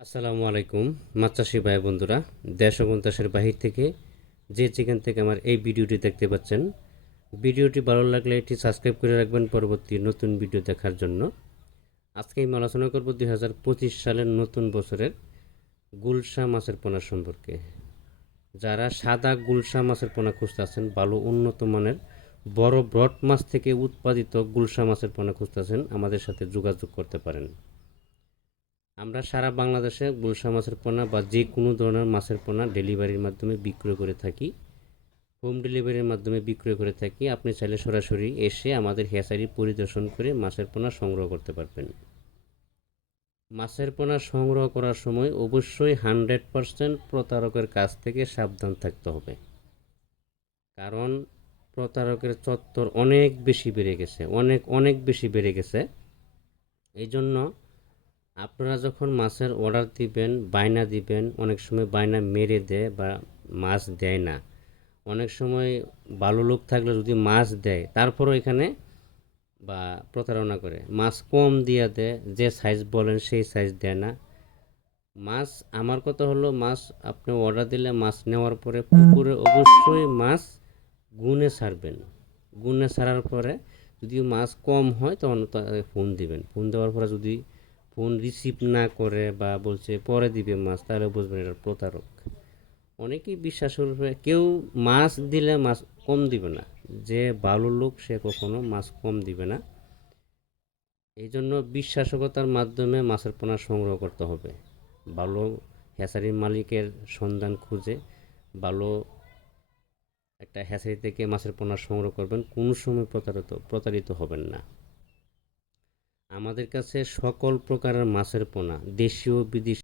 আসসালামু আলাইকুম মাছ চাষি ভাই বন্ধুরা, দেশ এবং দেশের বাহির থেকে যেখান থেকে আমার এই ভিডিওটি দেখতে পাচ্ছেন, ভিডিওটি ভালো লাগলে এটি সাবস্ক্রাইব করে রাখবেন পরবর্তী নতুন ভিডিও দেখার জন্য। আজকে আমি আলোচনা করব 2025 সালের নতুন বছরের গুলশা মাছের পোনা সম্পর্কে। যারা সাদা গুলশা মাছের পোনা খুঁজতেছেন, ভালো উন্নত মানের বড় ব্রড মাছ থেকে উৎপাদিত গুলশা মাছের পোনা খুঁজতেছেন, আমাদের সাথে যোগাযোগ করতে পারেন। আমরা সারা বাংলাদেশে গুলশা মাছের পোনা বা যে কোনো ধরনের মাছের পোনা ডেলিভারির মাধ্যমে বিক্রয় করে থাকি, হোম ডেলিভারির মাধ্যমে বিক্রয় করে থাকি। আপনি চাইলে সরাসরি এসে আমাদের হ্যাচারি পরিদর্শন করে মাছের পোনা সংগ্রহ করতে পারবেন। মাছের পোনা সংগ্রহ করার সময় অবশ্যই 100% প্রতারকের কাছ থেকে সাবধান থাকতে হবে, কারণ প্রতারকের চত্বর অনেক বেশি বেড়ে গেছে, অনেক অনেক বেশি বেড়ে গেছে। এই জন্য আপনারা যখন মাছের অর্ডার দিবেন, বায়না দিবেন, অনেক সময় বায়না মেরে দেয় বা মাছ দেয় না। অনেক সময় ভালো লোক থাকলে যদি মাছ দেয়, তারপরও এখানে বা প্রতারণা করে মাছ কম দিয়ে দেয়, যে সাইজ বলেন সেই সাইজ দেয় না। মাছ, আমার কথা হলো, মাছ আপনি অর্ডার দিলে মাছ নেওয়ার পরে পুকুরে অবশ্যই মাছ গুনে ছাড়বেন। গুনে ছাড়ার পরে যদি মাছ কম হয় তখন ফোন দিবেন। ফোন দেওয়ার পরে যদি ফোন রিসিভ না করে বা বলছে পরে দিবে মাছ, তাহলে বুঝবেন এটা প্রতারক। অনেকেই বিশ্বাস করবে, কেউ মাছ দিলে মাছ কম দিবে না। যে ভালো লোক সে কখনো মাছ কম দিবে না। এই জন্য বিশ্বাসকতার মাধ্যমে মাছের পোনা সংগ্রহ করতে হবে। ভালো হ্যাচারির মালিকের সন্ধান খুঁজে ভালো একটা হ্যাচারি থেকে মাছের পোনা সংগ্রহ করবেন, কোনো সময় প্রতারিত হবেন না। আমাদের কাছে সকল প্রকারের মাছের পোনা, দেশীয় বিদেশি